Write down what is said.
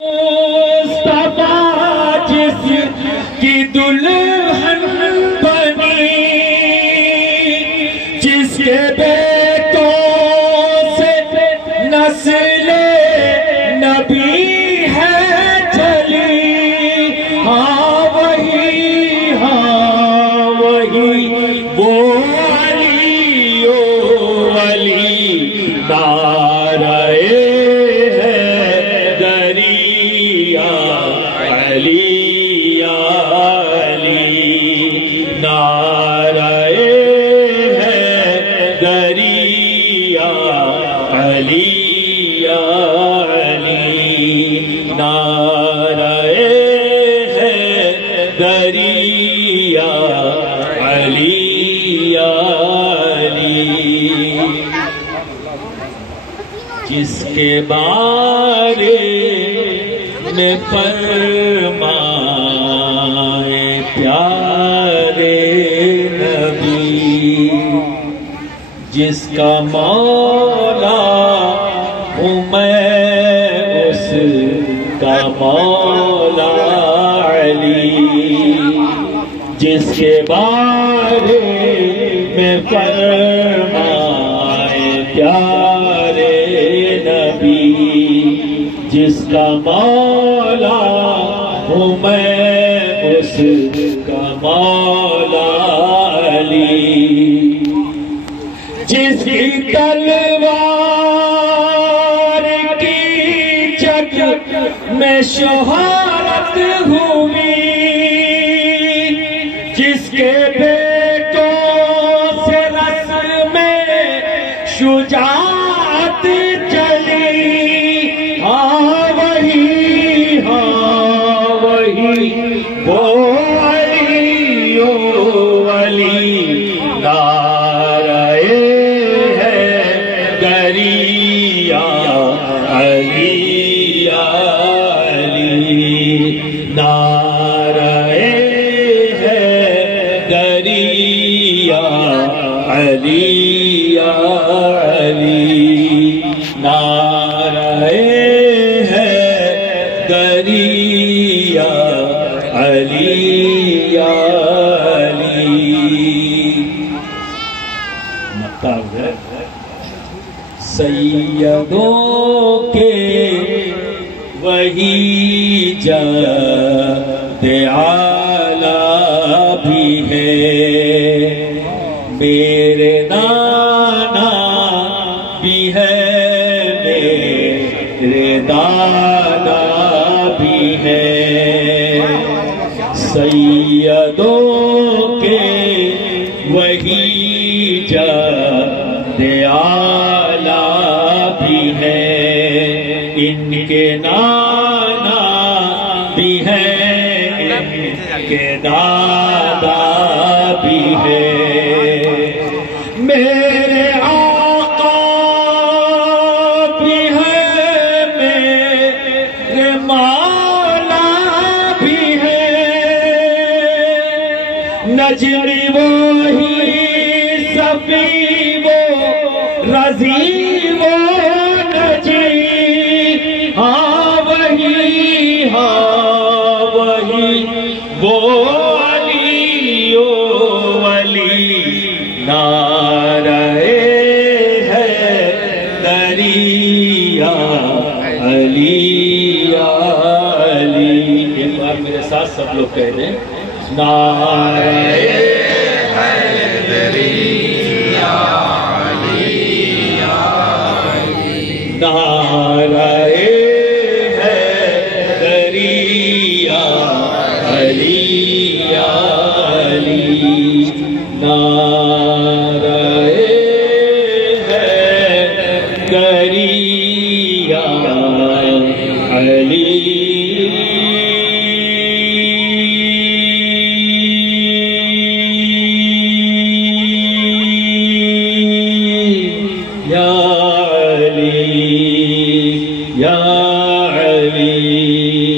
مصطفیٰ جس کی دلہن بنی، جس کے بیٹوں سے نسل نبی ہے چلی، ہاں وہی وہ علی و علی نعرہ جس کے بارے میں فرمائے پیارے نبی، جس کا مولا ہوں میں اس کا مولا علی، جس کے بارے میں فرمائے پیارے نبی، جس کا مولا ہوں میں اس کا مولا علی، جس کی تلوار کی جگ میں شہرت ہوئی، جس کے بیٹوں سے رسل میں شجاعت چلی، ہاں وہی وہ علی و علی نعرہ حیدری یا علی یا علی، نعرہ حیدری یا علی یا علی، نعرہ حیدری یا علی یا علی۔ مطلب ہے سیدوں کے وہی جد اعلیٰ بھی ہے، میرے نانا بھی ہے، میرے دادا بھی ہے، سیدوں کے وہی جد اعلیٰ بھی ہے، ان کے نانا بھی ہے، ان کے دادا بھی ہے، میرے آقا بھی ہے، میرے مولا بھی ہے، نجری وہی صفی وہ رضی وہ نجری، ہاں وہی وہ علی و علی نعرہ حیدری یا علی یا علی۔ ایک بار میرے ساتھ سب لوگ کہہ دیں، نعرہ حیدری یا علی یا علی، نعرہ حیدری یا علی یا علی، نعرہ حیدری یا علی۔ یا علی